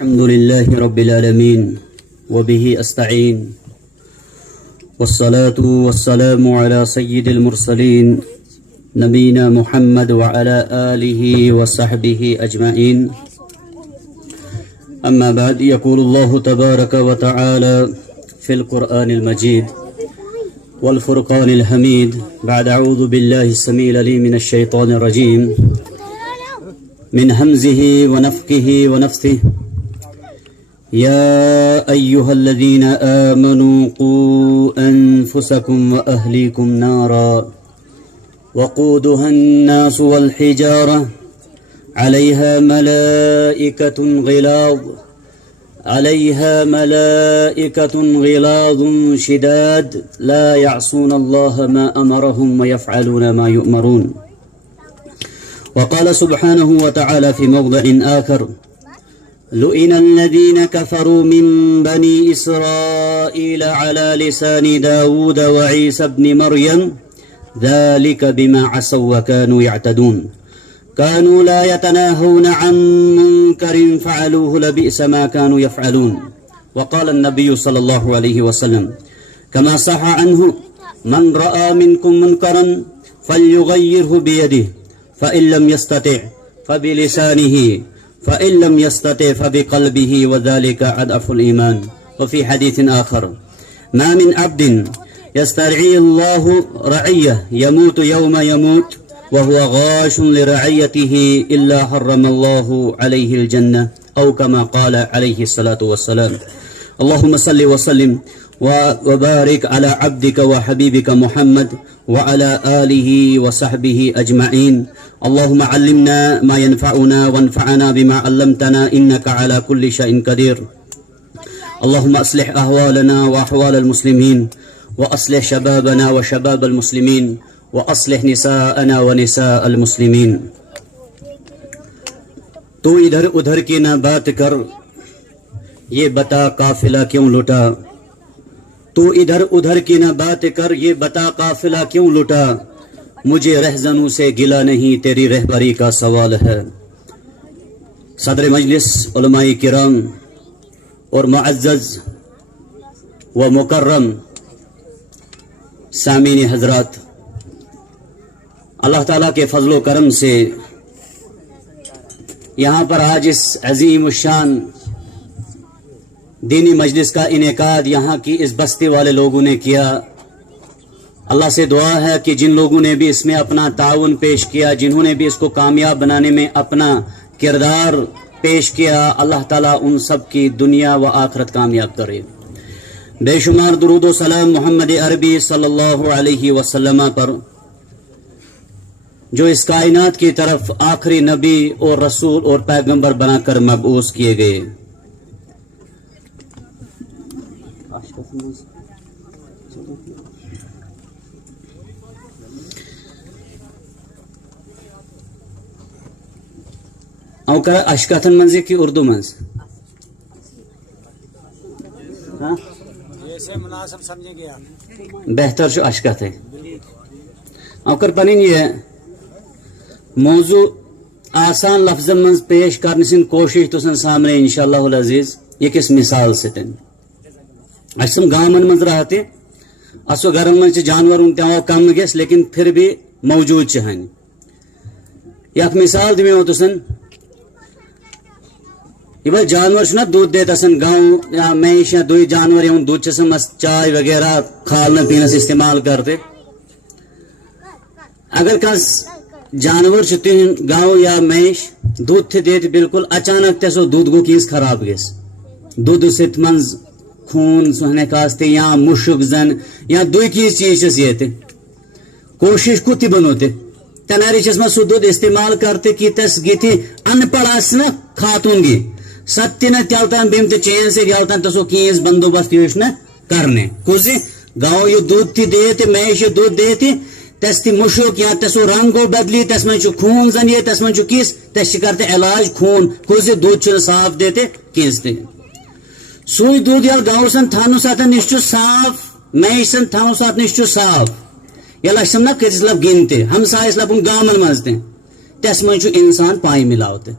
الحمد لله رب العالمين وبه أستعين والصلاة والسلام على سيد المرسلين نبينا محمد وعلى آله وصحبه أجمعين. أما بعد، يقول الله تبارك وتعالى في القرآن المجيد والفرقان الحميد بعد أعوذ بالله السميع العليم من الشيطان الرجيم من همزه ونفخه ونفثه. يا أيها الذين آمنوا قوا أنفسكم وأهليكم نارا وقودها الناس والحجارة عليها ملائكة غلاظ شداد لا يعصون الله ما أمرهم ويفعلون ما يؤمرون. وقال سبحانه وتعالى في موضع آخر: لئن الذين كفروا من بني إسرائيل على لسان داود وعيسى بن مريم ذلك بما عصوا وكانوا يعتدون كانوا لا يتناهون عن منكر فعلوه لبئس ما كانوا يفعلون. وقال النبي صلى الله عليه وسلم كما صح عنه: من رأى منكم منكرا فليغيره بيده فإن لم يستطع فبلسانه فإن لم يستطع فبقلبه وذلك أضعف الإيمان. وفي حديث آخر: ما من عبد يسترعي الله رعية يموت يوم يموت وهو غاش لرعيته إلا حرم الله عليه الجنة، أو كما قال عليه الصلاة والسلام. اللهم صل وسلم وبارك على عبدك وحبيبك محمد وعلى آله وصحبه أجمعين. اللهم علمنا ما ينفعنا وانفعنا بما علمتنا إنك على كل شيء قدير. اللهم أصلح أحوالنا وأحوال المسلمين، وأصلح شبابنا وشباب المسلمين، وأصلح نساءنا ونساء المسلمين. تو ادھر ادھر کی نہ بات کر، یہ بتا قافلہ کیوں لٹا. تو ادھر ادھر کی نہ بات کر، یہ بتا قافلہ کیوں لٹا. مجھے رہزنوں سے گلا نہیں، تیری رہبری کا سوال ہے. صدر مجلس، علماء کرام اور معزز و مکرم سامعین حضرات، اللہ تعالیٰ کے فضل و کرم سے یہاں پر آج اس عظیم الشان دینی مجلس کا انعقاد یہاں کی اس بستی والے لوگوں نے کیا. اللہ سے دعا ہے کہ جن لوگوں نے بھی اس میں اپنا تعاون پیش کیا، جنہوں نے بھی اس کو کامیاب بنانے میں اپنا کردار پیش کیا، اللہ تعالیٰ ان سب کی دنیا و آخرت کامیاب کرے. بے شمار درود و سلام محمد عربی صلی اللہ علیہ وسلم پر، جو اس کائنات کی طرف آخری نبی اور رسول اور پیغمبر بنا کر مبعوث کیے گئے. او کرا اشکاتن منزی کی اردو منز جیسے مناسب سمجھیں گے آپ. بہتر شو اشکات ہے. او کر پنین یہ موضوع آسان لفظ منز پیش کرنے سن کوشش تو سن سامنے انشاءاللہ العزیز. یہ کس مثال سے تن اسم گامن منز رہتے اسو گرن منز جانوروں تیوا کم گیس لیکن پھر بھی موجود چہن. یک مثال دیو تو سن یہ جانور چھنا دودھ دیتا سن گاؤں یا میش یا دوئی جانور یا دودھ چسن چائے وغیرہ کھالنا پینا سے استعمال کرتے. اگر کس جانور چھتین گاؤں یا میش دودھ تھے دیتے بالکل اچانک تیسو دودھ کو کیس خراب گیس. دودھ ست منز خون سہنے کاستے یا مشک زن یا دوئی کیس چیز چسیتے کوشش کو تی بنوتے تناری چسمہ سو دودھ استعمال کرتے کی تس گی تھی ان پڑاسنا کھاتون گی ستینا تیالتان بیمتے چین سے تیالتان تسو کیس بندوبست یوشنا کرنے کوزی گاؤں یہ دودھ تھی دیتے میش یہ دودھ دیتے تس تی مشک یا تسو رنگ کو بدلی تس من چو خون زن یہ تس من چو کیس تس کرتے علاج خون کوزی دودھ چو صاف دیتے کیس دے. سوئی دودھ یا گاؤں سن تھانو ساتھا نشچو صاف میش سن تھانو ساتھ نشچو صاف یا لشم نا کس لب گنتے ہم سائے اس لب ان گامن مزتے تس من چو انسان پائی ملاوتے.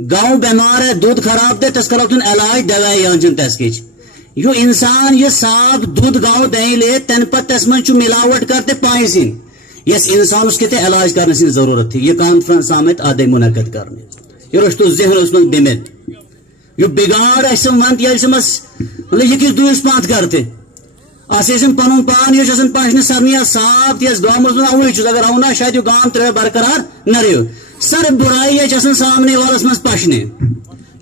गाँव बीमार है दूध खराब थे तस करो तुम इलाज दवाई आंचन तस के यो इंसान ये साफ दूध गाँव दही ले तन पर तस मन मिलावट करते पाए सिन यस इंसान उसके ते इलाज करने की जरूरत थी। ये कॉन्फ्रेंस आमत आदे मुनक़द करने ये रुश्तो ज़हन उसमें बिमित यो बिगाड़ ऐसे मंत ये मतलब ये किस दूस पात करते आसेसन पनुन पान ये जसन पाशने सरनिया साफ यस गाँव में अवुई चुज अगर औना शायद यो गाँव त्रे बरकरार न रहो सर बुराई ये जसन सामने वालस मस पाशने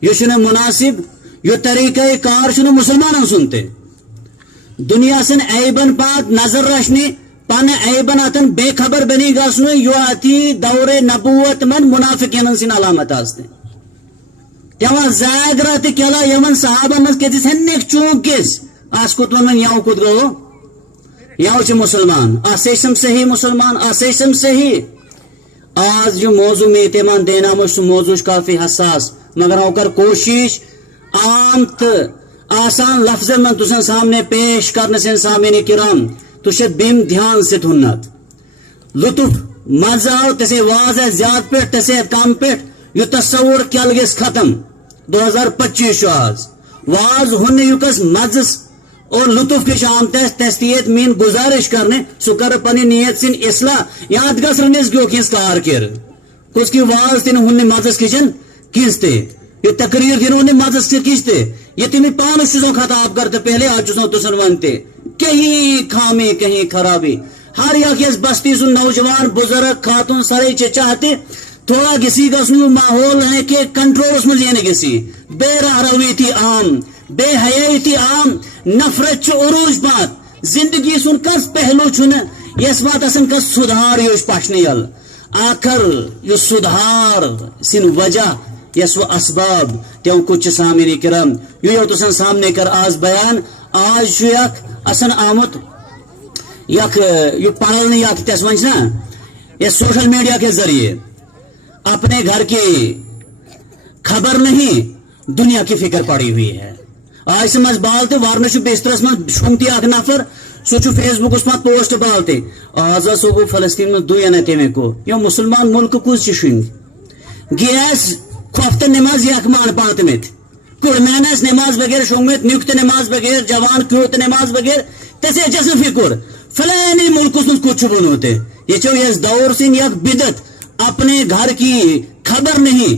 ये शुने मुनासिब यो तरीक़े कार शुने मुसलमान सुनते दुनिया सन ऐबन पात नजर रशने पाने ऐबन अतन बेखबर बनी गसनु यो अति दौरे नबुवत मन मुनाफिकीन सिन अलामत आस्ते तेवा जागरा ते केला यमन सहाबा मस के दिस नेक चूकिस आसकुत मन याव कुत गो याव च मुसलमान आसेशम सही मुसलमान आसेशम सही आज जो मौजू में एहतमाम देना मुझ मौजू काफी हसास मगर होकर कोशिश आम आसान लफ्ज में तुझे सामने पेश करने से सामने किराम तुझे बिम ध्यान से थुन्नत लुत्फ मजा तसे वाज ज्यादा पे तसे कम पे यु तस्वुर कल गस खत्म 2025 आज वाज हुन युकस मजस और लुत्फ के शाम तस्तियत मीन गुजारिश करने सुकर पनी नियत सिन इसला याद गस रनिस गयो किस कार कर कुछ की वाज तिन हुन मजस किचन किसते ये तकरीर दिन हुन मजस से किसते ये तिमी पान चीजों खताब करते पहले आज चुसो तुसन वनते कहीं खामी कहीं खराबी हर यह बस्ती सुन नौजवान बुजुर्ग खातून सारे चाहते थोड़ा किसी का माहौल है कि कंट्रोल में लेने किसी बेरहरवी थी आम बेहयाई थी आम नफरत उरूज बात जिंदगी सुन कस पहलू छुन यस बात असन कस सुधार योश पाशने यल आखिर यो सुधार सिन वजह यस वो असबाब त्यों कुछ सामने करम यो तुसन सामने कर आज बयान आज यक असन आमत यक यो पढ़ल नहीं यक तस वंश ना ये सोशल मीडिया के जरिए अपने घर की खबर नहीं दुनिया की फिक्र पड़ी हुई है आज समझ बालते वारन बिस्तरस में शुमती अख नफर सह फेसबुक मत पोस्ट बालते आज सो फलस्तीन में दुन तमे को यो मुसलमान मुल्क कुछ शुंग गैस खोफ्त नमाज यख मान पातमित कुड़मैनस नमाज बगैर शुंगमित नियुक्त नमाज बगैर जवान क्योत नमाज बगैर तसे जस फिकुर फलानी मुल्क कुछ बनोते ये चो यस दौर सिन यक बिदत अपने घर की खबर नहीं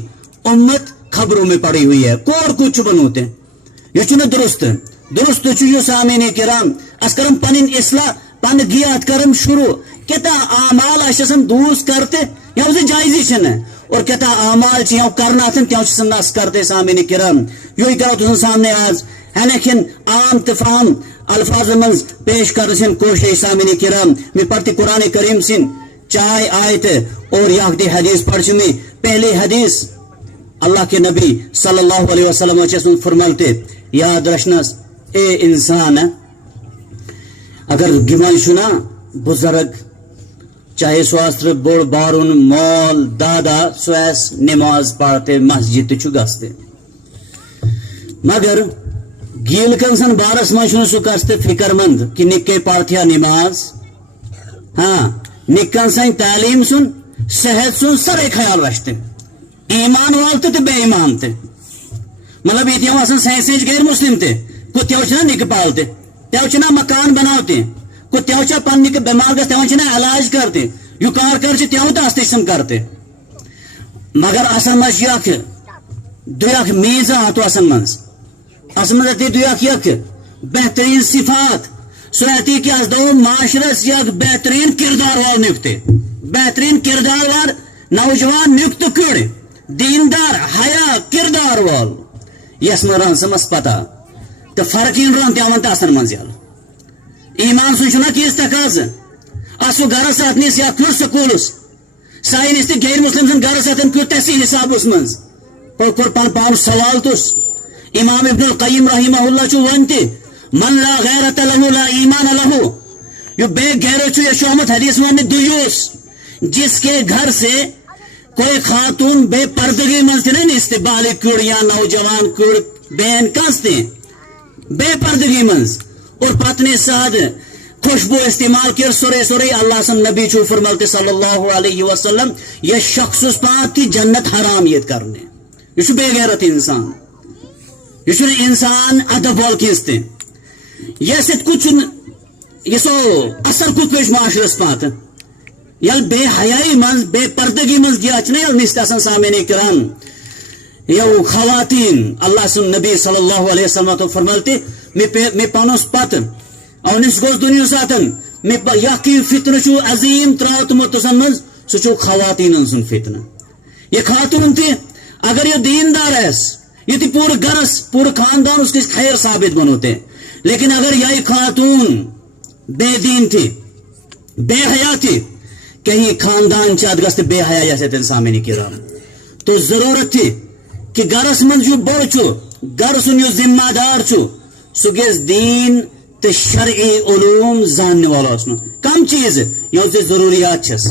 उम्मत खबरों में पड़ी हुई है कोर कुछ बनोते ये चुन दुरुस्त दुरुस्त चुयो सामने किराम अस्करम पनिन इसला पन गियात करम शुरू केता आमाल आशसन दूस करते यहाँ से जायजी छन और केता आमाल च यहाँ करना थन त्या नस करते सामने किराम यो ही करो तुम सामने आज हनखिन आम तफाम अल्फाज मंज पेश कर सिन कोशिश सामने किराम में पढ़ती कुरान करीम सिन चाय आयत और याकती हदीस पढ़ में पहले हदीस अल्लाह के नबी सल्लल्लाहु अलैहि वसल्लम फरमाते याद रखनस ए इंसान अगर गिमान शुना बुजुर्ग चाहे स्वास्थ्य बोड़ बारुन मौल दादा स्वैस नमाज पढ़ते मस्जिद छु गस्ते मगर गील कंसन बारस में सु कस्ते फिक्रमंद कि निके पढ़थिया नमाज हाँ निकन सही तालीम सुन सेहत सुन सारे ख्याल रखते ईमान वालते ते बेईमान ते मतलब ये सही गैर मुस्लिम थे को त्योचना निक पालते त्योचना मकान बनाते को त्योचा पन निक बीमार गस त्योचना इलाज करते यु कार कर त्यो तो अस्तिशम करते मगर असन मज यख दुयख मीजा तो असन मज दुयख यख बेहतरीन सिफात सोती कि दो माशरस यक बेहतरीन किरदार वाल नियुक्ते बेहतरीन किरदार वाल नौजवान नियुक्त कर दीनदार हया किरदार वाल यस में समझ पता तो फर्क रन तवन तसन मज ईमान सुना किस तकाज असु गरस अतनिस या क्यों स्कूलस साइनिस ते गैर मुस्लिम गरस अतन क्यों तसी हिसाब उस मंज कोर पान पान सवाल तुस इमाम इब्नुल क़य्यिम रहमहुल्लाह छु वनते मन ला गैरत लहु ला ईमान लहु यो बे गैरो छु ये शोमत हदीस में दुयूस जिसके घर से कोई खातून बेपर्दगी मंज नहीं इस्तेबाल कुड़ या नौजवान कुड़ बहन कसते बेपर्दगी मंज और पत्नी साद खुशबू इस्तेमाल कर सुरे सुरे अल्लाह सन नबी छु फरमाते सल्लल्लाहु अलैहि वसल्लम ये शख्स उस पाक की जन्नत हराम ये करने یہ بے غیرت انسان یہ انسان ادب وول کس تہ یس کت یہ سو اثر کت پیش معاشرس پات یل بے حیائی من بے پردگی من گیا یل نست آسان سامعین کرام یو خواتین اللہ سن نبی صلی اللہ علیہ وسلم تو فرمالتے میں پانوس پت اونس گوس دنیا ساتن میں یقی فتنہ چو عظیم تراوت متسن من سو خواتین سن فتنہ یہ خاتون تہ اگر یہ دیندار ہے یہ تھی پورے گرس پورے خاندان اس کے خیر ثابت بنوتے لیکن اگر یہ خاتون بے دین تھی بے حیا تھی کہیں خاندان چاد گست بے حیا جیسے سامعین کرام تو ضرورت تھی کہ گرس من جو بڑ چو گر سن جو ذمہ دار چو سو گیس دین تو شرعی علوم زاننے والا اسنو کم چیز یہ سے ضروریات چھس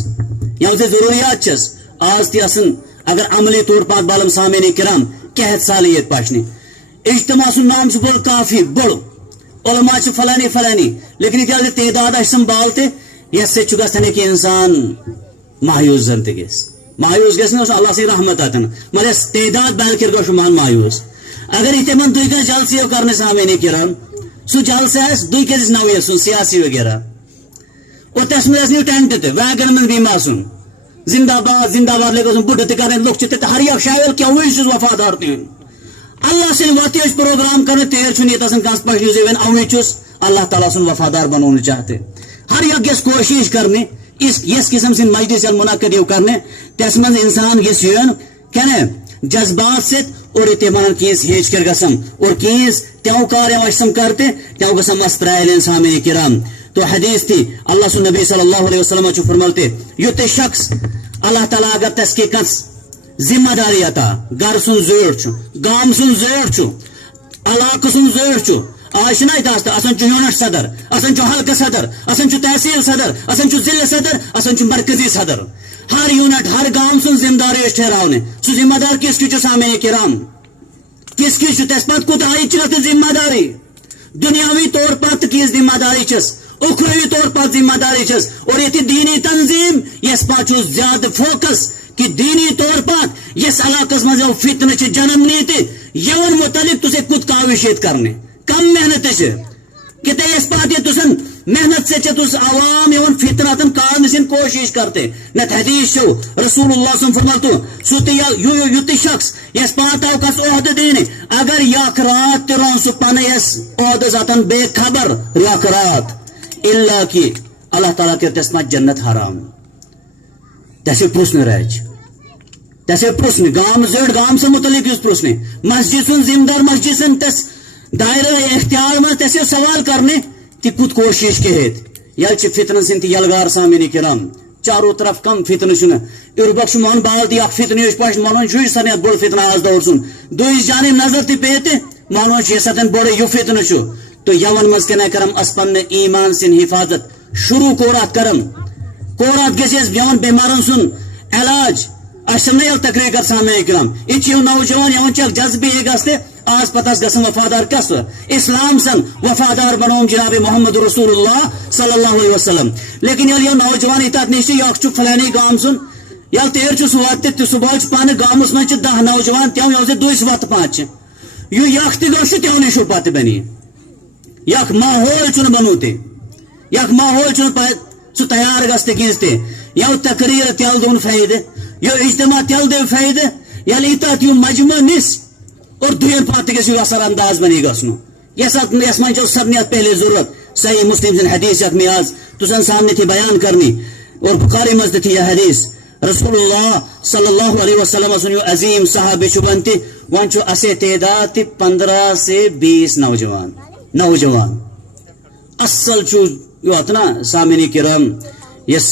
یہ سے ضروریات چھس آج تی اسن اگر عملی طور پر بالم سامعین کرام کہت صالحیت پاشنے اجتماع سن نام سے بول کافی بڑو علماء چھ فلانی فلانی لیکن اتیاد تعداد اشتم بالتے یس سے چکا سنے کہ انسان مایوس زنتے گیس مایوس گیس نے اللہ سے رحمت آتا مگر تعداد بیل کر گا شمان مایوس اگر اتمن دوی کا جلسی کرنے سامعین کرام سو جلسہ ہے دوی کے جس نوی سن سیاسی وغیرہ اور تس میں اس نیو ٹینٹ تے ویگن من بیما سن زندہ باد لے گا بڑھتے کرنے لوگ چتے ہر یک شاید کیا ہوئی چیز وفادار تھی اللہ سے واتی اس پروگرام کرنے تیر چھنی تسن کانس پہلی زیون اوی چوس اللہ تعالیٰ سن وفادار بنونے چاہتے ہر یک گیس کوشش کرنے اس قسم سے مجلس منعقد کرنے تس من انسان گیس یون کہنے جذبات سے اور اتمان کیس ہیچ کر گسم اور کیس تیو کار وشتم کرتے تیو گسم استرائل سامعین کرام تو حدیث تھی اللہ سن نبی صلی اللہ علیہ وسلم چو فرمالتے یوتے شخص اللہ تعالیٰ اگر تس کی کس ذمہ داری عطا گر سن زور چھو گام سن زور چھو علاقہ سن زور چھو آج نہ تاستا اسن چو یونٹ صدر اسن چو حلقہ صدر اسن چو تحصیل صدر اسن چو ضلع صدر اسن چو مرکزی صدر ہر یونٹ ہر گام سن ذمہ داری اس ٹھہراؤنے سو ذمہ دار کس کی چو سامعین کرام کس کی چو تسپت کو تائی چاہتے ذمہ داری دنیاوی طور پر کس ذمہ داری چس اخروی طور پر ذمہ داری چس اور یہ دینی تنظیم یس پاچو زیادہ فوکس کہ دینی طور پر یس علاقہ مزہ فتنہ چھ جنم نیتے یون متعلق تسے کت کاوشیت کرنے کم محنت سے کہ یس پات یہ تسن محنت سے چھ عوام یون فتنہ تن کام سن کوشش کرتے نت حدیث شو رسول اللہ صلی اللہ علیہ وسلم فرمالتو سوتی یوتی شخص یس پات آو کس عہد دینے اگر یک رات ترون سو پانے یس عہد ذاتن بے خبر یک رات اللہ کی اللہ تعالیٰ کے تسمت جنت حرام تیسے پروسنے رہج تیسے پروسنے گام زیڑ گام سے متعلق اس پروسنے مسجد سن زمدار مسجد سن تس دائرہ اختیار میں تیسے سوال کرنے تی کت کوشش کے ہیت یل چھ فتنہ سن تی یلگار سامعین کرام چاروں طرف کم فتنہ سن اربک مان بال دی اک فتنہ اس پاش مانون شوی سنیت بڑ فتنہ آز دور سن دویس جانب نظر تی پیتے مانون شوی ستن بڑے یو فتنہ شو تو یون مز کنا کرم اسپن ایمان سن حفاظت شروع کورات کرم کورات گیس یون بیمارن سن علاج اشم نیل تقریر کر سامعین کرام یہ نوجوان یون چک جذبی یہ گستے آس پتس گسن وفادار کس اسلام سن وفادار بنوم جناب محمد رسول اللہ صلی اللہ علیہ وسلم لیکن یہ نوجوان اتات نیشتی یک چھ فلانی گام سن یا تیر چھ سوات تی صبح پانے گامس من 10 نوجوان تیو یوزے دویس وات پانچ یو یک تی گوشت تیو نیشو پاتے بنی یک ماحول چون بنوتے یک ماحول چون سو تیار گستے گیزتے یو تقریر تیل دون فائدہ یو اجتماع تیل دے فائدہ یا لیتات یو مجمع نس اور دوین پاتے گیس یو اثر انداز بنی گسنو یس من جو سرنیت پہلے ضرورت صحیح مسلم سن حدیث یک میاز تو سن سامنے تھی بیان کرنی اور بخاری مزد تھی یہ حدیث رسول اللہ صلی اللہ علیہ وسلم سن یو عظیم صحابی چوبنتی وان چو اسے تعداد 15 سے 20 نوجوان اصل چو یو اتنا سامعین کرام یس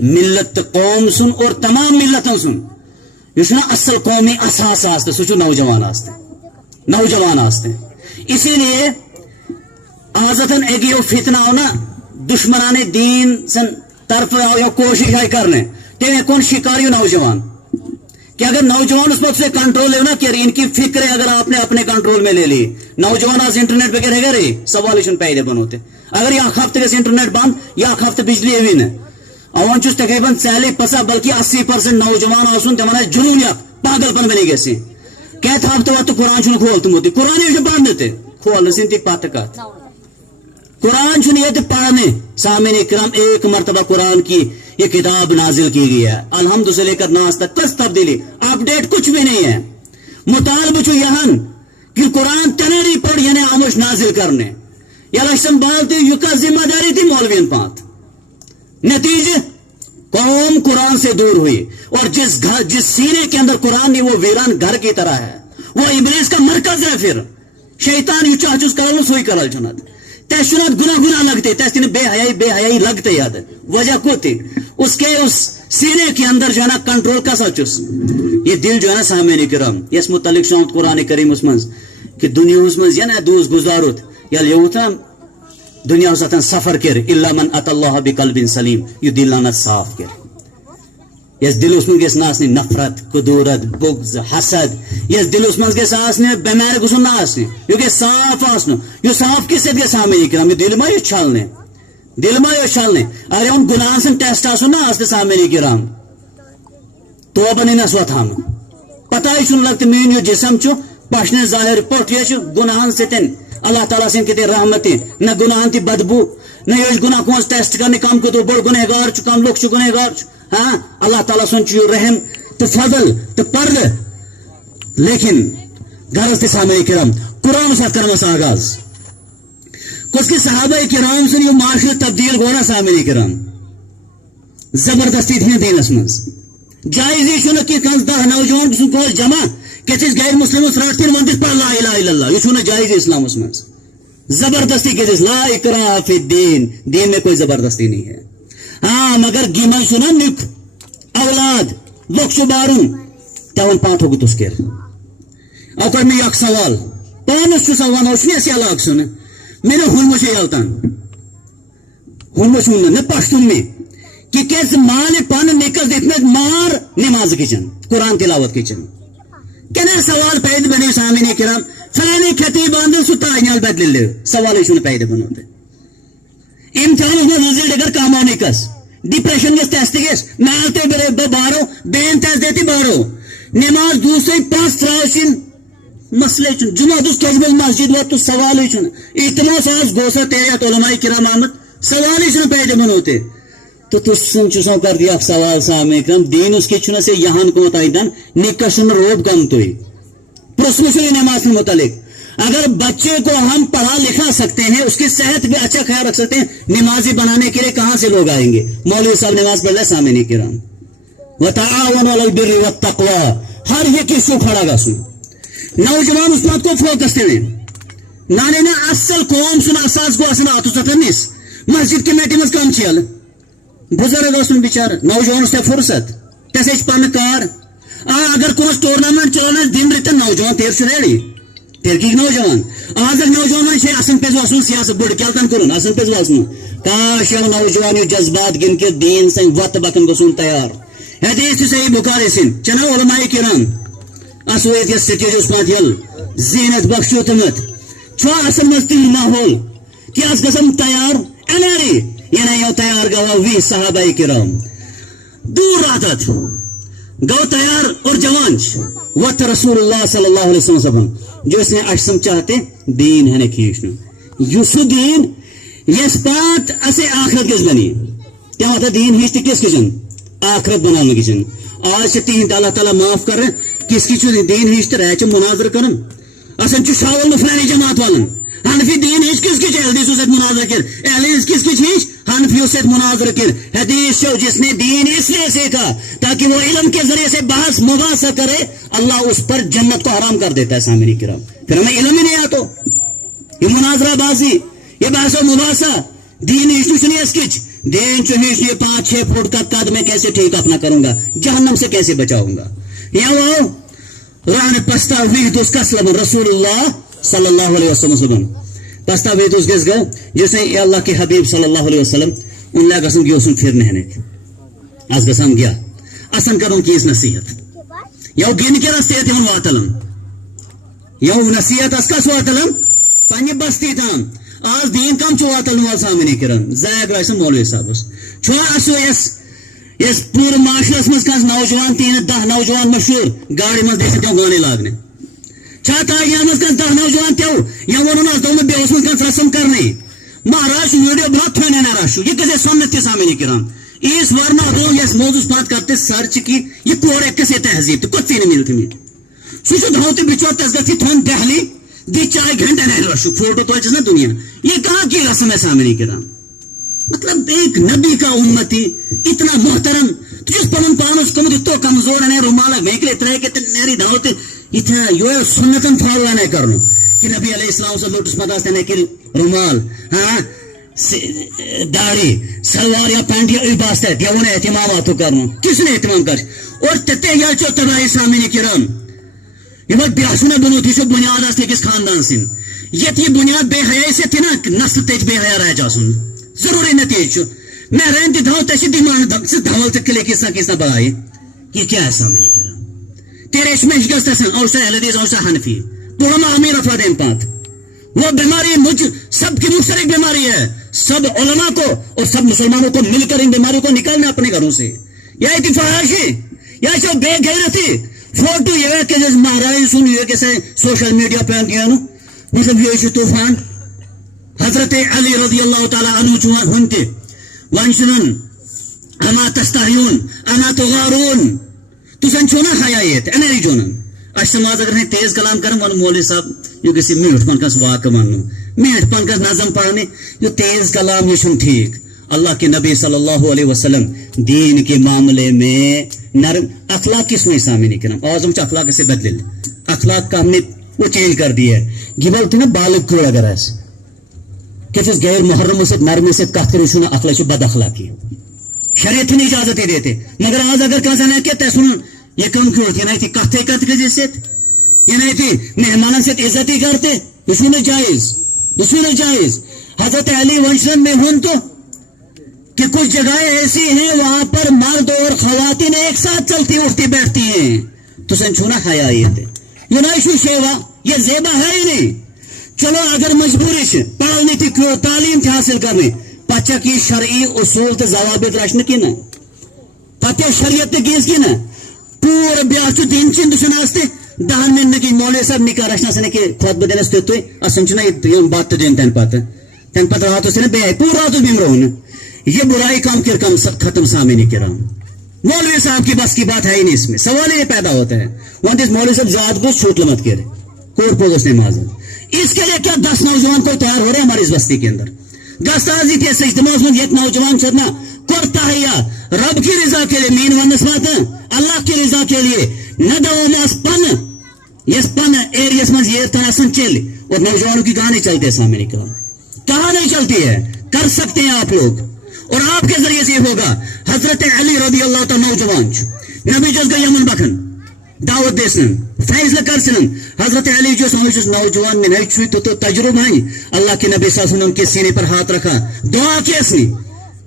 ملت قوم سن اور تمام ملتن سن یہ اصل قومی اساس آستے سو نوجوان آستے اسی لیے آزتن ایگیو فتنہ ہونا دشمنان دین سن طرف یا کوشش ہے کرنے تیویں کون شکاریو نوجوان کہ اگر نوجوان اس وقت سے کنٹرول لے نا کہ ان کی فکریں اگر آپ نے اپنے کنٹرول میں لے لی نوجوان آج انٹرنیٹ پہ رہ گئے سوالیشن پیدے بنوتے اگر یہ ہفتے کے انٹرنیٹ بند یا ہفتے بجلی ہوئی نا اوان چوس تقریباً 40% بلکہ 80% نوجوان آسن تمہارا جنون یا پاگل پن بنی گئے کہت ہفتہ وقت قرآن چھن کھولتمت قرآن یہ پڑھنے تھے کھولنے سن تھی پتہ کت قرآن چھن یہ پڑھنے سامعین اکرام ایک مرتبہ قرآن کی یہ کتاب نازل کی گئی ہے الحمد سے لے کر ناس تک کس تبدیلی اپڈیٹ کچھ بھی نہیں ہے مطالبہ چھو یہاں کہ قرآن تنری پڑھ یعنی آموش نازل کرنے یا لشتم بالتی یہ کا ذمہ داری تھی مولوین پانت نتیجہ قوم قرآن سے دور ہوئی اور جس سینے کے اندر قرآن نہیں وہ ویران گھر کی طرح ہے وہ ابلیس کا مرکز ہے پھر شیطان یہ چاہ چوز کرل سوئی کرل چنت تیس چنت گناہ لگتے تیس تین بے حیائی لگتے یاد وجہ کو تھی اس کے اس سینے کے اندر جو ہے نا کنٹرول کسا چس یہ دل جو ہے نا سامعین کرام اس متعلق شامت قرآن کریم اس منز کہ دنیا اس منز یہ نا دوست گزاروت یا لیوتا دنیا اس اتن سفر کر الا من ات اللہ بقلب سلیم یہ دل لانا صاف کر یس دل اس من گس ناسنی نفرت کدورت بغض حسد یس دل اس من گس آسنی بیمار گسن نہ آسنی یہ گس صاف آسنو یہ صاف کس سے گس سامعین کرام یہ دل ما یہ چھلنے دل ما یہ چھلنے ارے ان گناہ سن ٹیسٹ آسو نہ آستے سامعین کرام توبہ نہیں نسوت ہم پتہ ہی چھن لگتے مین یہ جسم چھو پاشنے ظاہر پوٹ یہ چھو گناہن سے تن اللہ تعالیٰ سے کتے رحمتی نہ گناہن تی بدبو نہ یہ گناہ کون ٹیسٹ کرنے کم کو تو بڑ گنہگار چھو کم لوگ چھو گنہگار چھو ہاں اللہ تعالیٰ سن چھو رحم تو فضل تو پرد لیکن غرض تے سامعین کرام قرآن ساتھ کرنا سا آغاز کس کے صحابہ کرام سن یہ معاشرت تبدیل گونا سامعین کرام زبردستی تھی دین اسمنز جائز ہی چھو کہ کنز دہ نوجوان کسن کو جمع کہ چیز غیر مسلم اس راشتین وندس پر لا الہ الا اللہ یہ چھونا جائز اسلام اس میں زبردستی کہ لا اکراہ فی الدین دین میں کوئی زبردستی نہیں ہے ہاں مگر گیمن سنا نک اولاد لوگ شبارن تاون پانت ہوگی تس کر او کر میں یک سوال پانس چھو سوال ہوش نہیں اسی علاق سن میں نے ہون مجھے یلتان ہون مجھے نہ پشتن میں کہ کیس مال پان نکل دیتنے مار نماز کچن قرآن تلاوت کچن کہنا سوال پیدا بنے سامعین کرام فلانی خطیب آندے ستا اینال بدل لے سوال ایشون پیدا بنوتے امتحان میں رزلٹ اگر کام آنے کس ڈپریشن گس ٹیسٹ گس مالتے برے بارو بین ٹیسٹ دیتی بارو نماز دوسرے پاس تراؤشن مسئلے چن جمعہ دوس کجبل مسجد وقت تو سوال ایشون اتنا ساز گوسا تیریت علماء کرام آمد سوال ایشون پیدا بنوتے تو تسن چسو کر دیا سوال سامنے کرم دین اس کے چنہ سے یہاں کو تائیدن نکشن روب کم توئی پرسمشن نماز کے متعلق اگر بچے کو ہم پڑھا لکھا سکتے ہیں اس کی صحت بھی اچھا خیال رکھ سکتے ہیں نمازی بنانے کے لیے کہاں سے لوگ آئیں گے مولوی صاحب نماز پڑھ لے سامنے کرام وتعاون علی البر والتقوى ہر یہ کسو کھڑا گا سن نوجوان اس بات کو فوکس کریں نانے نا اصل قوم سن اساس کو اسنا اتو ستنس مسجد کمیٹی مز کم چل بزرگ اس بچار نوجوان اس فرصت تیسے پن کار اگر کونس ٹورنامنٹ چلانا دن رتن نوجوان تیر سے ریڈی تیر کی نوجوان اگر نوجوان سے اسن پہ واسن سیاست بڑ کیلتن کرن اسن پہ واسن کاش یہ نوجوان یہ جذبات گن کے دین سے وقت بکن گسن تیار حدیث صحیح بخاری سن چنا علماء کرام اسویت یہ سٹیج اس پات یل زینت بخشو تمت چھو اصل مستل ماحول کہ اس قسم تیار اناری یعنی یو تیار گوا وی صحابہ کرام دور راتت گو تیار اور جوان وقت رسول اللہ صلی اللہ علیہ وسلم جو اس نے اشسم چاہتے دین ہے کھیشن یسو دین یس پات اسے آخرت کس بنی کیا ہوتا دین ہیچ کس کچن آخرت بنانے کچن آج سے تین اللہ تعالیٰ معاف کر رہے کس کی چیز دین ہیچ رہ چھ مناظر کرن اصل چھ شاول نفلانی جماعت والن حنفی دین ہیچ کس کی چھ حدیث اسے مناظر کر اہلیس کس کی چھ حنفی اسے مناظر کر حدیث شو جس نے دین اس لیے سیکھا تاکہ وہ علم کے ذریعے سے بحث مباحثہ کرے اللہ اس پر جنت کو حرام کر دیتا ہے سامعین کرام پھر ہمیں علم ہی نہیں آتا یہ مناظرہ بازی یہ بحث و مباحثہ دین ہیچ نہیں اس کچھ دین چو ہیچ یہ 5-6 فٹ کا قد میں کیسے ٹھیک اپنا کروں گا جہنم سے کیسے بچاؤں گا یا وہ ران پستا ویدوس کسلم رسول اللہ صلی اللہ علیہ وسلم پستا ویدوس گز گو جس نے اللہ کے حبیب صلی اللہ علیہ وسلم ان لئے گسن گیو سن پھر نہنے آج گسن گیا اسن کروں کی اس نصیحت یو گین کے رستے تھے ان واتلم یو نصیحت اس کا سواتلم پانی بستی تھا آج دین کم چو واتلم وال سامنے کرن زائگ رائسن مولوی صاحب چھو اسو اس پور معاشرس مز کس نوجوان 3-10 نوجوان مشہور گاڑی مز دیکھتے ہیں گانے لاگنے छाता यामस का दह नौजवान तेव या वोन दोम बेहोश मज रसम करने महाराज वीडियो ब्लॉक थे ना राशु ये कैसे सुन्नत सामने किराम इस वरना रो यस मौजूद बात करते सर्च की ये कोड़े कैसे तहजीब तो कुछ नहीं मिलती में सुशु धावते बिचो तस्गती थोन दहली दी चाय घंटे नहीं रशु फोटो तो ना दुनिया ये कहाँ की रस्म है सामने किराम मतलब एक नबी का उम्मती इतना मोहतरम तुझे पन पान उसको तो कमजोर है रुमाल वेकले तरह के नेरी धावते इतना यो सुन्नतन फॉलो नहीं करनो कि नबी अलैहिस्सलाम से लोटस मदास ने कि रुमाल हाँ दाढ़ी सलवार या पैंट या इबास है दिया उन्हें एहतिमाम तो करनो किसने एहतिमाम कर और तते या चो तबाही सामने किराम ये मत ब्यासुना बनो थी जो बुनियाद आस्ते किस खानदान सिन ये बुनियाद बेहया से थी ना नस्ल तेज बेहया रह जा सुन जरूरी नतीज मैं रहती धाव तशी दिमान से धावल तक के लिए किसना बढ़ाई ये क्या है सामने किराम तेरे इसमें शिकस्त औसा हलदीस औसा हनफी पुरमा अमीर अफरादेन पात वो बीमारी मुझ सबकी मुश्तरक बीमारी है सब उलमा को और सब मुसलमानों को मिलकर इन बीमारियों को निकालना अपने घरों से या इतिफाशी या जो बेगैरती फोटो ये के जैसे महाराज सुन ये कैसे सोशल मीडिया पे किया नु मतलब ये तूफान हजरत अली रज़ी अल्लाह ताला अन्हु जुआन हुनते वंशनन अमा तस्ताहियून अमा तुगारून तुसन छोना हयायत एनरी जोनन अशमाज अगर है तेज कलाम करम वन मौलवी साहब यो किसी मीठ पन का सवाल कमानो मीठ पन का नज़म पढ़ने यो तेज कलाम ये सुन ठीक अल्लाह के नबी सल्लल्लाहु अलैहि वसल्लम दीन के मामले में नरम अखलाक किस में सामने करम आजम च अखलाक से बदले अखलाक का हमने वो चेंज कर दिया है गिबल थी ना बालिग को अगर ऐसे कि गैर मुहर्रम से नरम से कथ कर सुना अखलाक से बद अखलाकी शरीयत ने इजाजत ही देते मगर आज अगर कहा जाना कहते सुन ये कम क्यों होती नहीं थी कथे कथ के जैसे ये नहीं थी मेहमान से इज्जत ही करते इसमें जायज हजरत अली वंशरन में हूं तो कि कुछ जगहें ऐसी हैं वहां पर मर्द और खवातीन एक साथ चलती उठती बैठती हैं तो छूना हयायत ये नाइशु शेवा ये जेबा है ही नहीं चलो अगर मजबूरी से पढ़ने की क्यों तालीम थी हासिल करने पचा की शरई उसूल ते जवाबित रचने की ना पते शरीयत की ना पूरे ब्याह चु दिन चिंद सुनास्ते दहन में नकी मौले सब निका रचना से के खुद बदले से तो असंचना ये बात तो दिन तन पता रात से बे पूरा तो बिमरो ने ये बुराई काम के कम सब खत्म सामने के राम मौलवी साहब की बस की बात है ही नहीं इसमें सवाल ही पैदा होता है वहां दिस मौलवी साहब जात को छूट मत करे कोर पोगस ने माजर इसके लिए क्या 10 नौजवान को तैयार हो रहे हैं हमारी इस बस्ती के अंदर गस्ताजी थे इज्तिमा में एक नौजवान छना करता है या रब की रजा के लिए मीन वनस बात अल्लाह की रजा के लिए न दो में यस पन एरियस में ये तरह चल और नौजवानों की कहानी चलते सामने कहा नहीं चलती है कर सकते हैं आप लोग और आपके जरिए से होगा हजरत अली रज़ी अल्लाह तआला नौजवान नबी जस गए यमन बखन दावत देसन फैसला कर सनन हजरत अली जो समझ नौजवान में नहीं छुई तो तजुर्बा है अल्लाह के नबी सल्लल्लाहु अलैहि वसल्लम के सीने पर हाथ रखा दुआ की इसने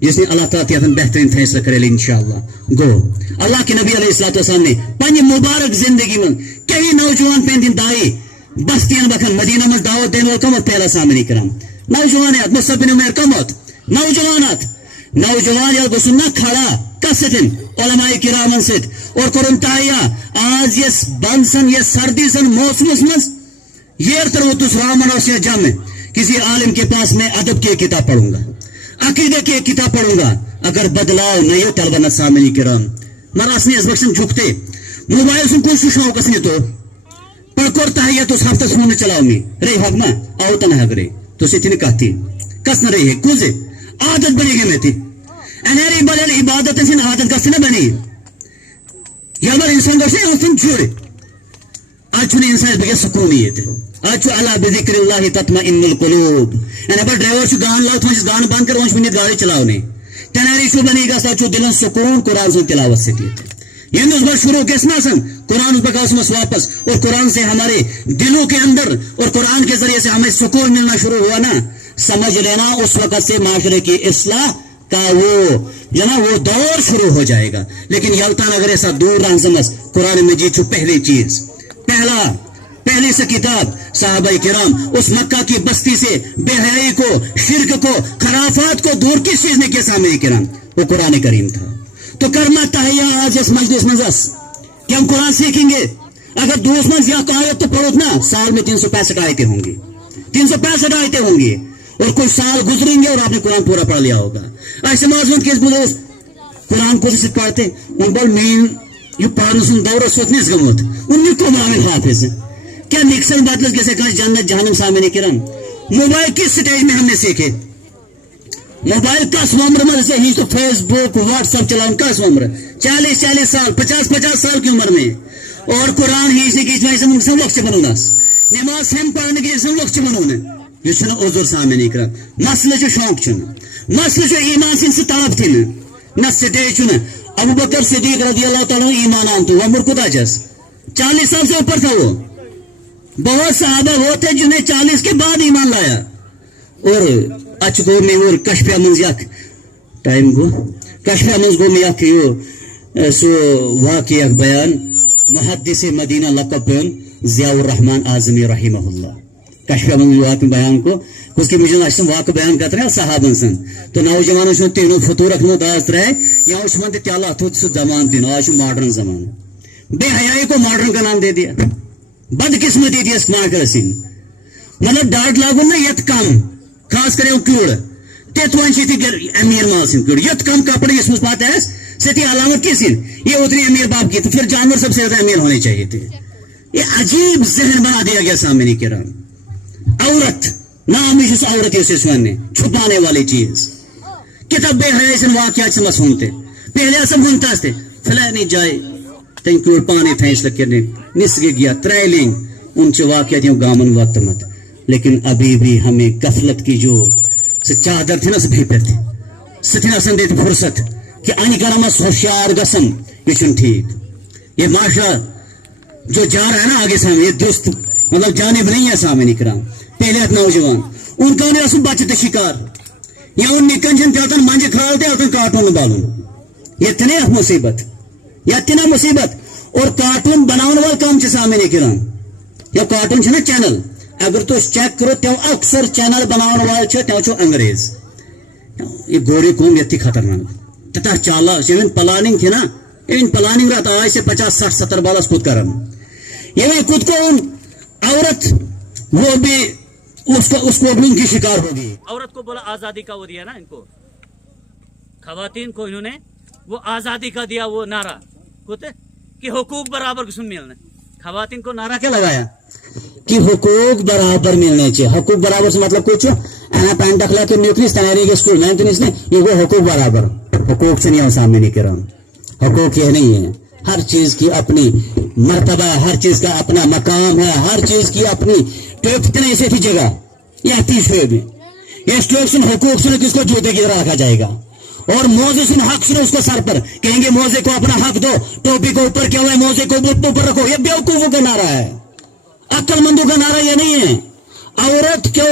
जिसने अल्लाह ताला बेहतरीन फैसला करेगा इंशाअल्लाह गो अल्लाह के नबी अलैहि सल्लम ने पंज मुबारक जिंदगी में कई नौजवान पे दिन दाई बस्तियां बखन मदीना में दावत देने वाला कमत पहला सामने करम नौजवान मुस्तबिन उमर कमत नौजवान या गुसुन्ना खड़ा कसदिन उलमाए किरामन से और कुरान ताया आज ये बंसन ये सर्दी सन मौसम में ये तरवतुस रामन और से जम किसी आलिम के पास मैं अदब की किताब पढ़ूंगा अकीदे की किताब पढ़ूंगा अगर बदलाव नहीं हो तलबा सामने किराम मरासनी अजबक्सन झुकते मोबाइल से कोई सुशाओ कसने तो पढ़कर ताया तो हफ्ता सुनने चलाओ मी रे हगमा आओ तना हगरे तो से तिने कहती कस न रही है कुछ आदत बनेगी मैं थी अनेरी बदल इबादत से आदत कस न बनी यार इंसान को से तुम छोड़े आज चुने इंसान बगे सुकून ही है आज चु अला बिज़िक्रिल्लाह तत्मइन्नुल कुलूब एने पर ड्राइवर चु गान लाओ तुम गान बंद कर वंश मिनट गाड़ी चलाओ नहीं तनारी शु बनेगा साचु दिलन सुकून कुरान से तिलावत से की ये उस बार शुरू किसना सन कुरान उस बकास में वापस और कुरान से हमारे दिलों के अंदर और कुरान के जरिए से हमें सुकून मिलना शुरू हुआ ना समझ लेना उस वक्त से माशरे की इस्लाह का वो दौर शुरू हो जाएगा लेकिन यल्तान अगर ऐसा दूर रह समझ कुरान में जी पहली चीज पहली से किताब साहबाई किराम उस मक्का की बस्ती से बेहयाई को शिर्क को खराफात को दूर किस चीज ने किया साहबाई किराम वो कुरान करीम था तो करना चाहिए आज इस मजलिस मजस कि हम कुरान सीखेंगे अगर दूसरा ज्यादा आयत तो पढ़ो ना, साल में 365 आयतें होंगी, 365 आयतें होंगी, और कुछ साल गुजरेंगे और आपने कुरान पूरा पढ़ लिया होगा. ऐसे मौजूद किस बुझो कुरान को सिर्फ पढ़ते उन बोल मीन ये पढ़ने सुन दौर सोचने से गमत उन्हीं को मामिल हाफिज क्या निक्सन बात कैसे कहा जन्नत जहन्नम सामने किरम. मोबाइल किस स्टेज में हमने सीखे, मोबाइल का उम्र में से ही तो फेसबुक व्हाट्सएप चलाऊं का उम्र 40 साल 50 साल की उम्र में, और कुरान ही से की सब लोग बनूना नमाज हम पढ़ने की सब लोग बनूना यह उजुर सामने कर मसले शौक मसले ईमान से तड़प थी न स्टेज अबू बकर सिद्दीक रज़ी अल्लाह ताला ईमान आन तो उम्र खुदा 40 साल से ऊपर था वो. बहुत साहबा वो थे जिन्हें 40 के बाद ईमान लाया. और अचगो में और कशफिया मंज यक टाइम गो कशफिया मंज गो में यक यो सो वाक़िया बयान मुहद्दिस मदीना लक़ब पेन ज़ियाउर रहमान आज़मी रहिमहुल्लाह. कशफिया मंज वाक़ बयान को उसके मुझे अशम वाक़ बयान करते हैं सहाबन सन तो नौजवानों से तीनों फतूर रखनो दास्त रहे या उसमें त्याला थुत सु जमान दिन आज मॉडर्न जमाना बेहयाई को मॉडर्न का नाम दे दिया. बदकिस्मती थी इस्तेमाल कर सीन मतलब डांट लागू ना यत कम खास करे क्यूड़ ते तो अमीर माल सिन क्यूड़ यत कम कपड़े इसमें बात है सती अलामत की सिन ये उतनी अमीर बाप की तो फिर जानवर सबसे ज्यादा अमीर होने चाहिए थे. ये अजीब जहन बना दिया गया सामने के रंग. औरत नाम इस औरत ने छुपाने वाली चीज किताब बेहया वाकया सुनते पहले सब सुनता फलानी जाए तंक्यूर पानी थैस लगे निसगे गया त्रैलिंग उन वाकया थी गामन वक्त मत. लेकिन अभी भी हमें गफलत की जो चादर थी ना से भेपर थी सथना संदेत फुर्सत कि अन करमस होशियार गसन ये ठीक. ये माशरा जो जा रहा है ना आगे सामने ये दुरुस्त मतलब जानिब नहीं है सामने कराम. पहले नौजवान उनका उन्हें बचत शिकार या उन निकंजन त्यातन मंज खालते और कार्टून बालून ये इतने मुसीबत या इतना मुसीबत. और कार्टून बनाने वाला काम से सामने किरान या कार्टून है ना चैनल अगर तो चेक करो तो अक्सर चैनल बनाने वाले तो अंग्रेज ये गोरी कौम इतनी खतरनाक तथा चाला इवन प्लानिंग थी ना इवन प्लानिंग रहता आज से 50 60 70 बालस खुद करम ये खुद को औरत वो भी उसको की शिकार होगी. औरत को बोला आजादी का वो दिया ना इनको खवातीन को इन्होंने वो आजादी का दिया वो नारा कि हुकूक बराबर को सुन मिलने खवातीन को नारा क्या लगाया कि हुकूक बराबर मिलने चाहिए. हुकूक बराबर से मतलब कुछ एना पैंट अखला के न्यूक्लियस तैयारी के स्कूल में तो इसने ये वो हुकूक बराबर हुकूक से नहीं हो सामने नहीं कह रहा हूं. हुकूक ये नहीं है. हर चीज की अपनी मर्तबा हर चीज का अपना मकाम है हर चीज की अपनी कितने ऐसे थी जगह या तीसरे भी ये स्टोक्सन हुकूक से किसको जूते की तरह रखा जाएगा और मोजे सुन हक सुनो उसको सर पर कहेंगे मोजे को अपना हक दो टोपी को ऊपर क्या हुआ है मोजे को बुत ऊपर रखो. ये बेवकूफों का नारा है अक्लमंदों का नारा ये नहीं है. औरत को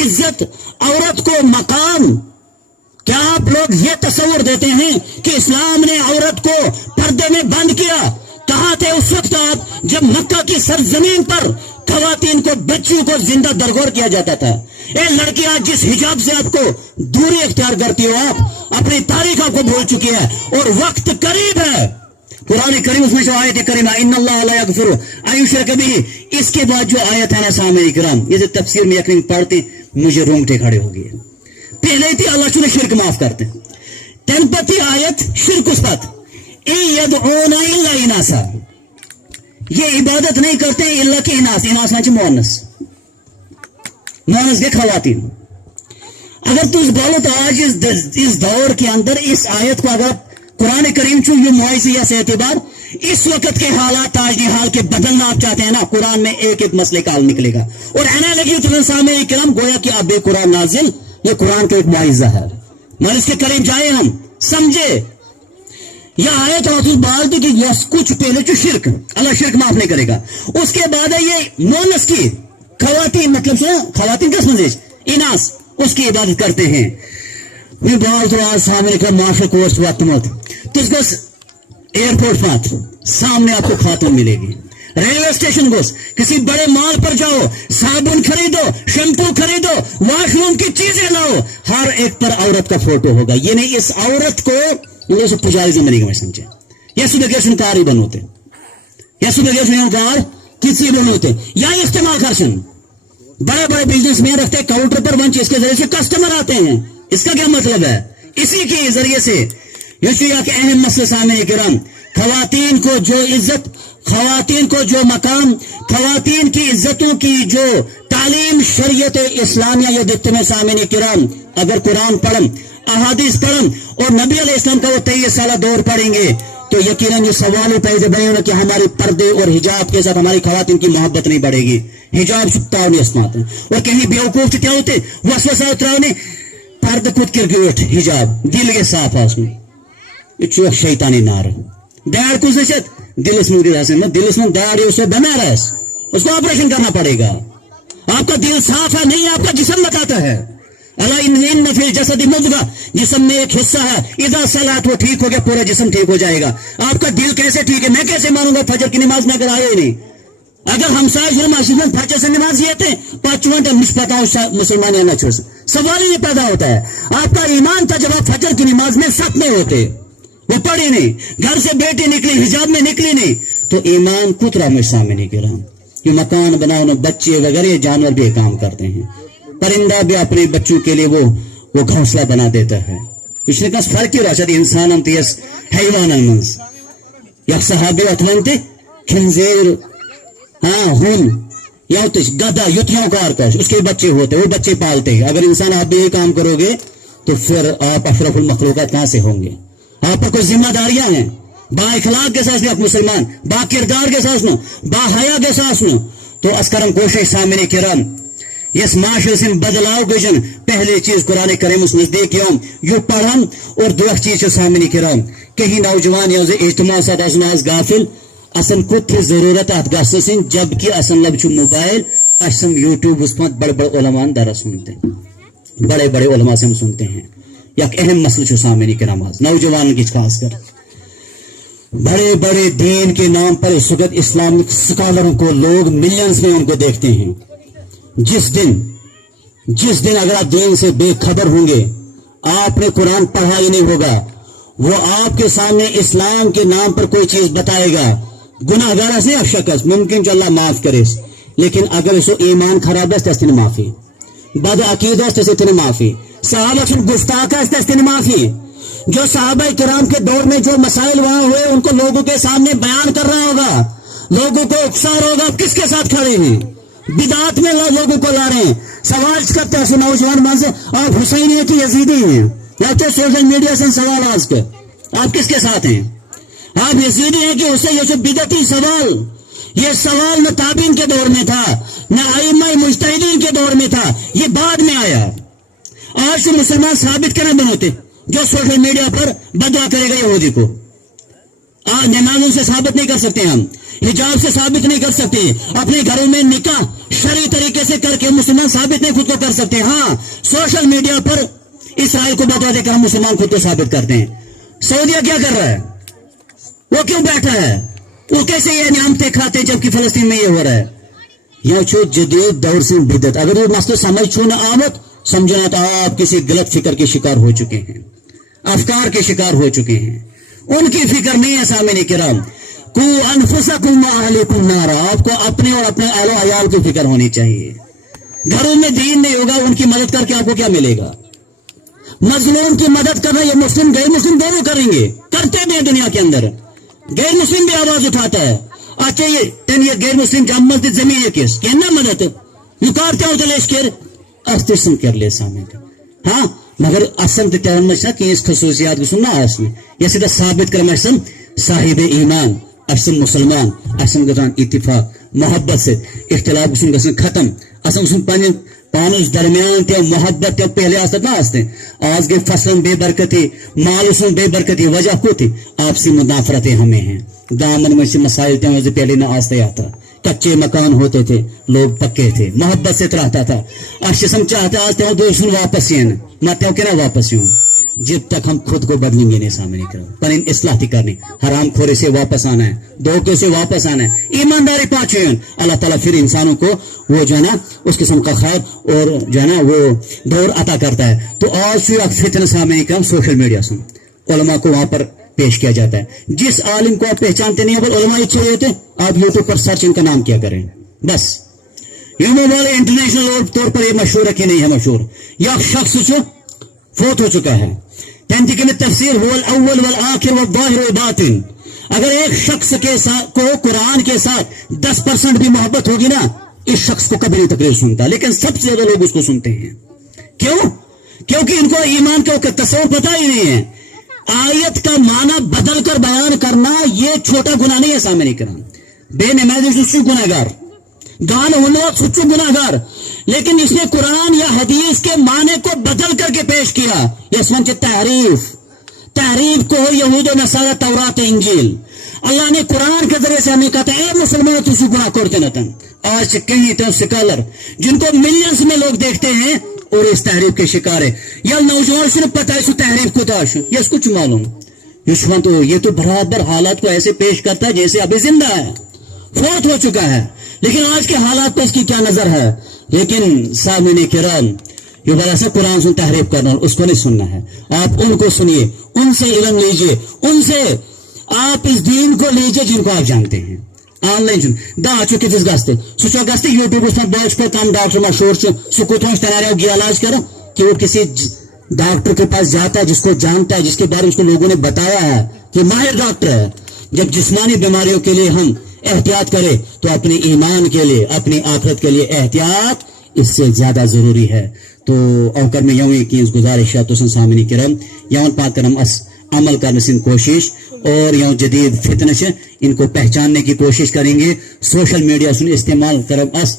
इज्जत औरत को मकाम क्या आप लोग ये तस्वर देते हैं कि इस्लाम ने औरत को पर्दे में बंद किया. कहां थे उस वक्त आप जब मक्का की सरजमीन पर खवातीन को बच्चियों को जिंदा दरगोर किया जाता था. ये लड़कियां जिस हिजाब से आपको दूरी इख्तियार करती हो आप अपनी तारीख आपको भूल चुकी है और वक्त करीब है. कुरान करीम उसमें जो आयत करीमा इन्नल्लाह ला यगफिरु अन युश्रक बिही इसके बाद जो आयत है ना सामने किराम ये जो तफसीर में यकीन पढ़ते मुझे रोंगटे खड़े हो गए. पहले थी अल्लाह चुने शिरक माफ करते तनपति आयत शिरक उस बात यदऊना इल्ला इनासा ये इबादत नहीं करते इल्ला के इनास इनास में मोहनस के खवातीन. अगर तू बोलो तो आज इस दौर के अंदर इस आयत को अगर कुरान करीम चु ये मुआइज़ा से एतबार इस वक्त के हालात ताज हाल के बदलना आप चाहते हैं ना कुरान में एक एक मसले का हल निकलेगा. और ऐना लगी तो सामने करम गोया कि अब कुरान नाजिल ये कुरान का एक मुआइज़ा है मगर इसके करीब जाए हम समझे यह आयत तो बाल दी कि यस कुछ पहले जो शिरक अल्लाह शिरक माफ नहीं करेगा. उसके बाद है ये मोनस की खवातीन मतलब से खवातीन का समझे इनास उसकी इबादत करते हैं. बाल तो आज सामने का मार्शल कोर्स वक्त मत तो इसको एयरपोर्ट पर सामने आपको खातून मिलेगी. रेलवे स्टेशन को किसी बड़े मॉल पर जाओ साबुन खरीदो शैम्पू खरीदो वॉशरूम की चीजें लाओ हर एक पर औरत का फोटो होगा. ये नहीं इस औरत को पुजारी से बनेगा मैं समझे ये सुबह कारी बनोते या सुबह कार किसी बोलते या इस्तेमाल करशन बड़े बड़े बिजनेसमैन रखते काउंटर पर मंच, इसके जरिए से कस्टमर आते हैं। इसका क्या मतलब है? इसी के जरिए से ये अहम मसला सामने किराम, खवातीन को जो इज्जत, खवातीन को जो मकाम, खवातीन की इज्जतों की जो तालीम शरीयत इस्लामिया ये देखते हैं सामने किराम। अगर कुरान पढ़म, अहादीस पढ़म और नबी अलैहि इस्लाम का वो 23 साल दौर पढ़ेंगे तो यकीनन ये सवाल पैदा बनेगा कि हमारे पर्दे और हिजाब के साथ हमारी खवातीन की मोहब्बत नहीं बढ़ेगी। हिजाब छुपता नहीं अस्मात और कहीं बेवकूफ क्या होते वसवसा उतरावने पर्द खुद किरकिट हिजाब दिल के साफ आसमें ये शैतानी नार दाड़ कुछ दिलस में दिलस में दाड़ उसे बनारस उसको ऑपरेशन करना पड़ेगा। आपका दिल साफ है नहीं, आपका जिस्म बताता है। अल्लाह इन नफिल जसद मुद्गा, जिस्म में एक हिस्सा है, इधर सलात वो ठीक हो गया पूरा जिस्म ठीक हो जाएगा। आपका दिल कैसे ठीक है? मैं कैसे मानूंगा फजर की नमाज में अगर आए नहीं? अगर हम मस्जिद में फजर से नमाज ये थे 5 घंटे मुस्पता मुसलमान या न सवाल ही पैदा होता है। आपका ईमान था जब आप फजर की नमाज में सत में होते, वो पढ़े नहीं, घर से बेटी निकली हिजाब में निकली नहीं, तो ईमान कुतरा में सामने नहीं गिरा। ये मकान बनाओ, बच्चे वगैरह जानवर भी काम करते हैं, परिंदा भी अपने बच्चों के लिए वो घोंसला बना देता है। इसने कहा फर्क क्यों रहा इंसान हम तीस हैवान मंज या सहाबे अथवंते खिंजेर हाँ हुन या गधा युतियों का आरकश उसके बच्चे होते, वो बच्चे पालते हैं। अगर इंसान आप भी ये काम करोगे तो फिर आप अशरफुल मखलूकात कहां से होंगे? आप पर कोई जिम्मेदारियां हैं, बा इखलाक के साथ आप मुसलमान, बा किरदार के साथ बा हया के साथ तो अस्करम कोशिश सामने किरम यस माशरे से बदलाव गजन पहले चीज कुरान करीम उस नजदीक यो पढ़म और दुख चीज सामने किरम कहीं नौजवान या इज्तिमा साथ आज गाफिल असन कुछ जरूरत अत गसन जबकि असन लब मोबाइल असम यूट्यूब उस पर बड़े बड़े उलमान दरा सुनते हैं, बड़े बड़े उलमा से हम सुनते हैं। एक अहम मसला सामने किरम आज नौजवान की खासकर बड़े बड़े दीन के नाम पर इस वक्त इस्लामिक स्कॉलरों को लोग मिलियंस में उनको देखते हैं। जिस दिन अगर आप दीन से बेखबर होंगे, आपने कुरान पढ़ा ही नहीं होगा, वो आपके सामने इस्लाम के नाम पर कोई चीज बताएगा, गुनाहगार से अशकस मुमकिन जो अल्लाह माफ करे, लेकिन अगर इसो ईमान खराब है माफी, बद अकीद है माफी, सहाबा गुस्ताख है माफी। जो सहाबा किराम के दौर में जो मसाइल वहां हुए उनको लोगों के सामने बयान कर रहा होगा, लोगों को उकसा रहा होगा किसके साथ खड़े हैं, बिदात में लोगों को ला रहे हैं। सवाल करते हैं नौजवान मान से आप हुसैनी है कि यजीदी हैं, या तो सोशल मीडिया से सवाल आज के आप किसके साथ हैं? आप यजीदी हैं कि हुसैन? ये बिदती सवाल, ये सवाल न ताबीन के दौर में था, न आइम्मा मुज्तहिदीन के दौर में था, ये बाद में आया। आज तो मुसलमान साबित करना बनोते जो सोशल मीडिया पर बदवा करेगा यहूदी को, आज नमाजों से साबित नहीं कर सकते, हम हिजाब से साबित नहीं कर सकते, अपने घरों में निकाह शरई तरीके से करके मुसलमान साबित नहीं खुद को कर सकते। हाँ, सोशल मीडिया पर इसराइल को बता देकर हम मुसलमान खुद को साबित करते हैं। सऊदिया क्या कर रहा है? वो क्यों बैठा है? वो कैसे ये नियामतें खाते जबकि फलस्तीन में ये हो रहा है? यह छो जदीद दौर से बिदत, अगर ये मसला समझ छो न आमद समझना तो आप किसी गलत फिक्र के शिकार हो चुके हैं, अफकार के शिकार हो चुके हैं। उनकी फिक्र नहीं है सामने किराम, कु अनफुसकुम व अहलिकुम नारा, आपको अपने और अपने आलो अयाल की फिक्र होनी चाहिए। घरों में दीन नहीं होगा, उनकी मदद करके आपको क्या मिलेगा? मजलूम की मदद करना ये मुस्लिम गैर मुस्लिम दोनों करेंगे, करते भी हैं दुनिया के अंदर। गैर मुस्लिम भी आवाज उठाता है, अच्छा ये गैर मुस्लिम जब मस्जिद जमीन है किस कहना मदद युकारते हो तो अस्तिस्म कर ले सामने। हाँ, मगर असन तो कि इस खसूसियात सुनना आसने या सीधा साबित कर मसम साहिब ईमान असम मुसलमान असम गजान इत्तिफाक मोहब्बत से इख्तिलाफ गसन खत्म असम पानी पानुस दरमियान ते मोहब्बत ते पहले आस्ते ना आस्ते आज के फसलन बेबरकती मालूसों बेबरकती वजह को थी आपसी मुनाफरतें हमें हैं। दामन में से मसाइल थे पहले ना आस्ते आता, कच्चे मकान होते थे, लोग पक्के थे, मोहब्बत से रहता था। अशम चाहते आज ते दोस्तों वापस ही मत क्या वापस यूं जब तक हम खुद को बदलेंगे नहीं सामने करो पर इन इस्लाह करनी, हराम खोरे से वापस आना है, धोखे से वापस आना है, ईमानदारी पाचे। अल्लाह ताला फिर इंसानों को वो जो है ना उस किस्म का खैर और जो है ना वो दौर अता करता है। तो आज फिर फितन सामने कम सोशल मीडिया सुन उलमा को वहां पर پیش کیا جاتا ہے. جس عالم کو آپ پہچانتے نہیں ہیں علماء چھوڑے ہوتے آپ یوٹیوب پر سرچ ان کا نام کیا کریں بس. یہ موبائل انٹرنیشنل طور پر یہ مشہور ہے کہ نہیں ہے مشہور. یہ شخص جو فوت ہو چکا ہے. تینتی میں تفسیر هو الاول والآخر والظاہر والباطن. اگر ایک شخص کے ساتھ کو قرآن کے ساتھ 10% بھی محبت ہوگی نا اس شخص کو کبھی نہیں تقریر سنتا. لیکن سب سے زیادہ لوگ اس کو سنتے ہیں. کیوں؟ کیونکہ ان کو ایمان کا تصور پتہ ہی نہیں ہے. آیت کا معنی بدل کر بیان کرنا یہ چھوٹا گناہ نہیں ہے سامنے کرام. بے نمازی سچو گناہگار گان ہونے وقت سچو گناہگار. لیکن اس نے قرآن یا حدیث کے معنی کو بدل کر کے پیش کیا. یہ سمجھے تحریف کو یہود و نصارہ تورات انجیل. اللہ نے قرآن کے ذریعے سے ہمیں کہا تھا اے مسلمان تسی گناہ کرتے نہ تن. آج کہیں تو سکالر جن کو ملینز میں لوگ دیکھتے ہیں اور اس تحریف کے شکار ہے. یا نوجوان سے پتہ ہے اس تحریف کو تاش یہ اس کچھ معلوم یشوان تو یہ تو برابر حالات کو ایسے پیش کرتا ہے جیسے ابھی زندہ ہے فوت ہو چکا ہے. لیکن آج کے حالات پہ اس کی کیا نظر ہے. لیکن سامعین کرام یہ بڑا سا قرآن سے تحریف کرنا اس کو نہیں سننا ہے. آپ ان کو سنیے ان سے علم لیجئے ان سے آپ اس دین کو لیجئے جن کو آپ جانتے ہیں. آن لائن چن دا چکے جس گاستے سوچو گاستے یوٹیوب اس پر باش پر کام ڈاکٹر مشہور سے کتوش تنارے گیا علاج کرو کہ وہ کسی ڈاکٹر کے پاس جاتا ہے جس کو جانتا ہے جس کے بارے میں اس کو لوگوں نے بتایا ہے کہ ماہر ڈاکٹر ہے. جب جسمانی بیماریوں کے لیے ہم احتیاط کرے تو اپنے ایمان کے لیے اپنی آخرت کے لیے احتیاط اس سے زیادہ ضروری ہے. تو اوکر میں یوں کی گزارش ہے تو سامنے کرم یوں پاک کرم اس عمل کرنے سے کوشش اور یوں جدید فتنہ سے ان کو پہچاننے کی کوشش کریں گے. سوشل میڈیا سے استعمال کرم اس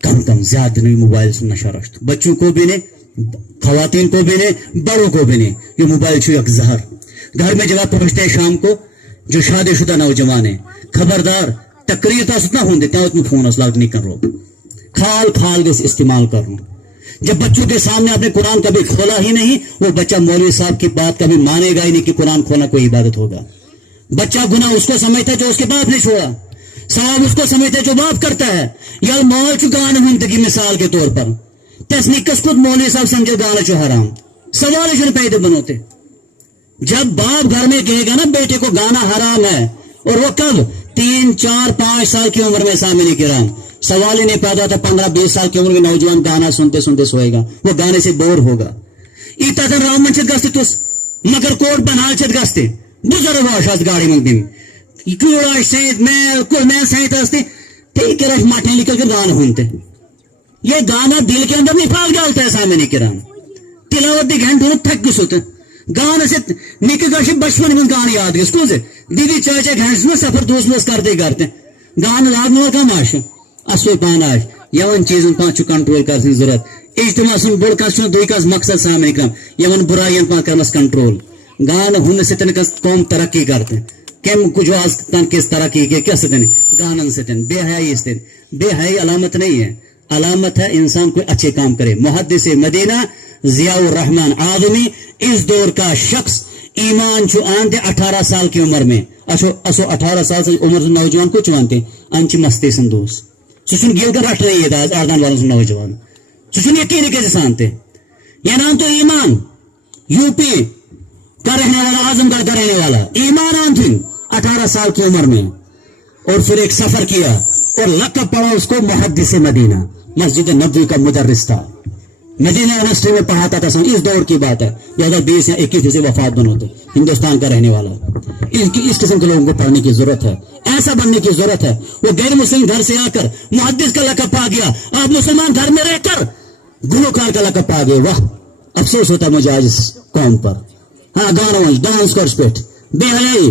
کم زیادہ نہیں موبائل سے نشہ رشت بچوں کو بھی نہیں خواتین کو بھی نہیں بڑوں کو بھی نہیں. یہ موبائل سے ایک زہر. گھر میں جب آپ پہنچتے ہیں شام کو جو شادی شدہ نوجوان ہیں خبردار تقریر تو اتنا ہوں دیتے ہیں فون اسلاک نہیں کر رہا کھال کے استعمال کرنا. جب بچوں کے سامنے آپ نے قرآن کبھی کھولا ہی نہیں وہ بچہ مولوی صاحب کی بات کبھی مانے گا ہی نہیں کہ قرآن کھولنا کوئی عبادت ہوگا. بچہ گناہ اس کو سمجھتا ہے جو اس کے باپ نے چھوڑا ثواب اس کو سمجھتا ہے جو باپ کرتا ہے. یا مول چو گانا ہندگی مثال کے طور پر تسنیکس خود مولوی صاحب سمجھے گانا چو حرام سوال جو پیدا بنوتے. جب باپ گھر میں کہے گا نا بیٹے کو گانا حرام ہے اور وہ کب 3 4 5 سال کی عمر میں سامنے کرام سوال ہی نہیں پیدا ہوتا 15 20 سال کی عمر میں نوجوان گانا سنتے سنتے سوئے گا وہ گانے سے بور ہوگا. ایتا تن رام منچت گستے توس مگر کوٹ بنال چت گستے بزرگ آشاست گاڑی منگ دن کوڑاش سیت میں سیت ہستے ٹھیک ہے ماٹھیں لکل کر گانا ہونتے. یہ گانا دل کے اندر نفاق ڈالتا ہے سامنے کرام. تلاوت دی گھنٹ ہونا تھک گس ہوتا گانا سے نکل گاش بچپن میں گانا یاد گس کو سے دیدی چاچا گھنٹ میں سفر دوست میں کرتے گانا لاگنا کم آش اصل پان آش یون چیزن پان کنٹرول کرنے ضرورت. اجتماع سن بڑ کس دئی کس مقصد سامنے کرم یون برائین پان کرنس کنٹرول. گانا ہن ستن کس قوم ترقی کرتے کم کچھ آز تن کس ترقی کے کیا ستن گانن ستن بے حیائی ستن. بے حیائی علامت نہیں ہے. علامت ہے انسان کوئی اچھے کام کرے. محدث مدینہ ضیاء الرحمن آدمی اس دور کا شخص ایمان چھو آنتے 18 سال کی عمر میں اسو 18 سال سے عمر سے نوجوان کو چوانتے انچ مستی سندوس سچن گیل کر رٹ رہی ہے آردان والوں سے نوجوان سچن یقینی کیسے سانتے. یہ نام تو ایمان یو پی کا رہنے والا اعظم گڑھ کا رہنے والا ایمان آن تھی 18 سال کی عمر میں اور پھر ایک سفر کیا اور لقب پڑا اس کو محدث مدینہ مسجد نبوی کا مدرس تھا. مدینہ یونیورسٹی میں پڑھاتا تھا. اس دور کی بات ہے 2020 یا 21 سے وفات بنوتے ہندوستان کا رہنے والا. اس قسم کے لوگوں کو پڑھنے کی ضرورت ہے. ایسا بننے کی ضرورت ہے. وہ غیر مسلم گھر سے آ کر محدث کا لقب پا گیا. آپ مسلمان گھر میں رہ کر گلوکار کا لقب پا گئے. واہ افسوس ہوتا ہے مجھے آج اس قوم پر. ہاں گانا ڈانس کورس پیٹ بے حیائی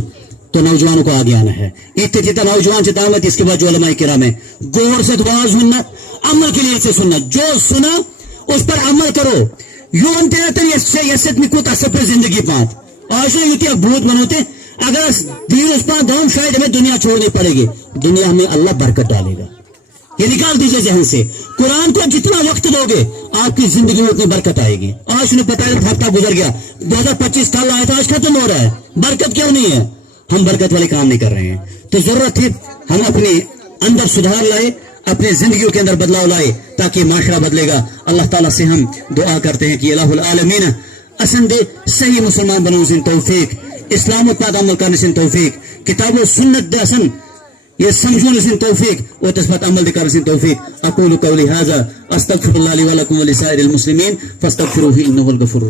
تو نوجوانوں کو آگے آنا ہے. اتنا نوجوان سے دعوت. اس کے بعد جو علماء کرام ہے غور سے دعا سننا عمل کے لیے سے سننا جو سنا اس پر عمل کرو. یون تیرتن یست میں کوتا سپر زندگی پانت آج نے یہ بھوت بنوتے. اگر دین اس پانت دھوم شاید ہمیں دنیا چھوڑنی پڑے گی. دنیا ہمیں اللہ برکت ڈالے گا. یہ نکال دیجئے ذہن سے. قرآن کو جتنا وقت دو گے آپ کی زندگی میں اتنی برکت آئے گی. آج نے پتا ہے ہفتہ گزر گیا 2025 سال آیا تھا آج ختم ہو رہا ہے. برکت کیوں نہیں ہے؟ ہم برکت والے کام نہیں کر رہے ہیں. تو ضرورت ہے ہم اپنے اندر سدھار لائے اپنے زندگیوں کے اندر بدلاؤ لائے تاکہ معاشرہ بدلے گا. اللہ تعالیٰ سے ہم دعا کرتے ہیں کہ الہ العالمین اسن دے صحیح مسلمان بنو سے توفیق اسلام پات عمل کرنے سن توفیق کتاب و سنت دسن یہ سمجھنے سن توفیق اور تس پات عمل کرنے سن توفیق اقول قولی هذا استغفر الله لي ولكم ولسائر المسلمين فاستغفروه انه الغفور